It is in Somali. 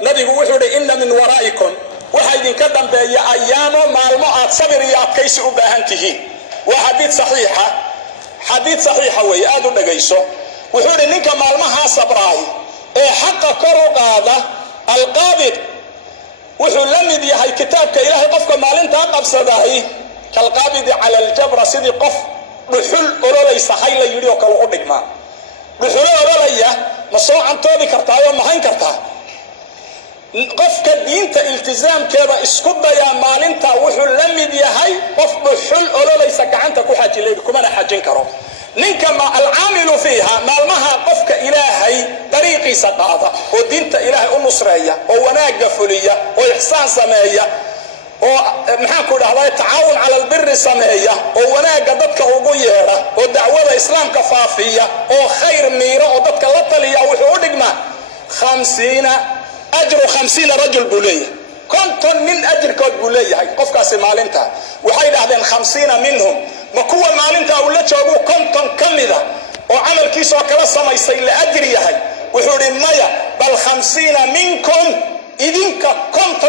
nabigu wuxuu yidhi inna min waraa'ikum waxaa idinka dambeeya ayaamo maalmo aad sabir iyo adkaysi u baahan tihiin. waa xadiid saxiixa weeye, aad u dhagayso. wuxuu yidhi ninka maalmahaa sabraay ee xaqa kor u qaada alqaabid wuxuu la mid yahay kitaabka ilaahay qofka maalintaa qabsadahay kalqaabidi cala aljabra sidii qof dhuxul ololaysa hay la yidhi oo kale u dhigmaa. dhuxulo ololaya ma soo cantoobi kartaa oo mahayn kartaa? qofka diinta iltizaamkeeda isku dayaa maalintaa wuxuu la mid yahay qof dhuxul ololaysa gacanta ku xajileed kumana xajin karo. ninka alcaamilu fiiha maalmaha qofka ilaahay dariiqiisa qaada oo diinta ilaahay u nusreeya oo wanaagga fuliya oo ixsaan sameeya oo maxaan ku dhahdaa tacaawun cala albirri sameeya oo wanaagga dadka ugu yeedha oo dacwada islaamka faafiya oo khayr miira oo dadka la taliya wuxuu u dhigmaa 50 rajul buu leeyahay. 50 nin ajirkood buu leeyahay qofkaasi maalinta. waxay dhahdeen 50 minhum ma kuwa maalinta uu la joogo 50 ka mida oo camalkiisa oo kala samaysay la ajir yahay. wuxuu yidhi maya bal 50 minkum idinka 50